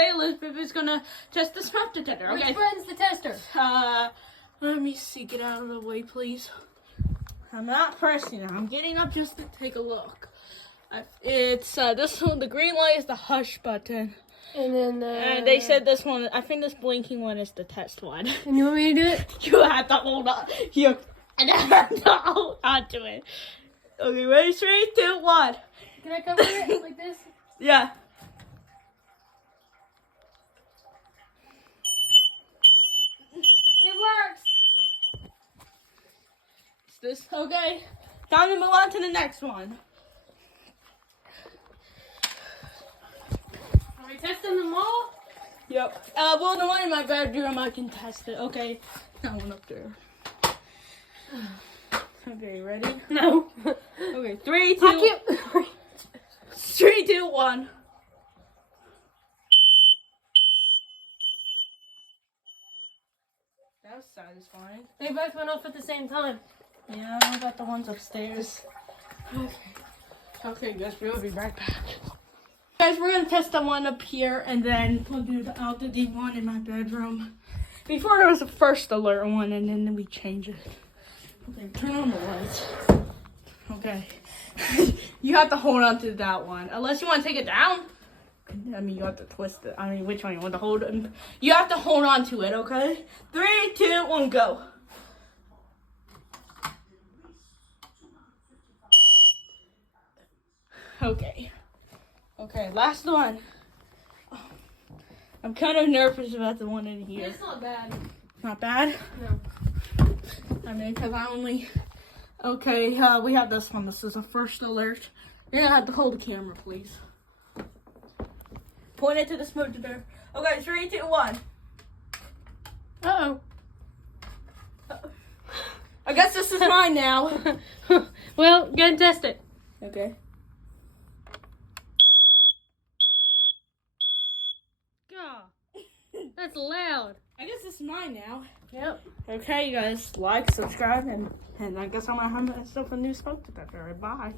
today Elizabeth is gonna test the smoke detector. Okay. Which button's the tester? Let me see. Get out of the way, please. I'm not pressing it. I'm getting up just to take a look. It's this one. The green light is the hush button. And then And they said this one. I think this blinking one is the test one. And you want me to do it? You have to hold on. You have to hold on to it. Okay, ready? 3, 2, 1. Can I cover it like this? Yeah. It works. It's this. Okay. Time to move on to the next one. Are we testing them all? Yep. Well, the one in my bedroom, I can test it. Okay. That one up there. Okay, ready? No. Okay, 3, 2, I can't. 3, 2, 1. That was satisfying. They both went off at the same time. Yeah, I got the ones upstairs. Okay, guys, we'll be right back. Guys, we're gonna test the one up here, and then I'll do the one in my bedroom. Before there was a first alert one, and then we change it. Okay, turn on the lights. Okay. You have to hold on to that one. Unless you want to take it down. I mean, you have to twist it. I mean, which one you want to hold it? You have to hold on to it, okay? 3, 2, 1, go. Okay. Okay, last one. I'm kind of nervous about the one in here. It's not bad. Not bad? No. I mean, because I only... Okay, we have this one. This is a first alert. You're going to have to hold the camera, please. Point it to the smoke detector. Okay, 3, 2, 1. Uh-oh. I guess this is mine now. Well, go and test it. Okay. God, that's loud. I guess this is mine now. Yep. Okay, you guys, like, subscribe, and I guess I'm going to have myself a new smoke detector. Bye.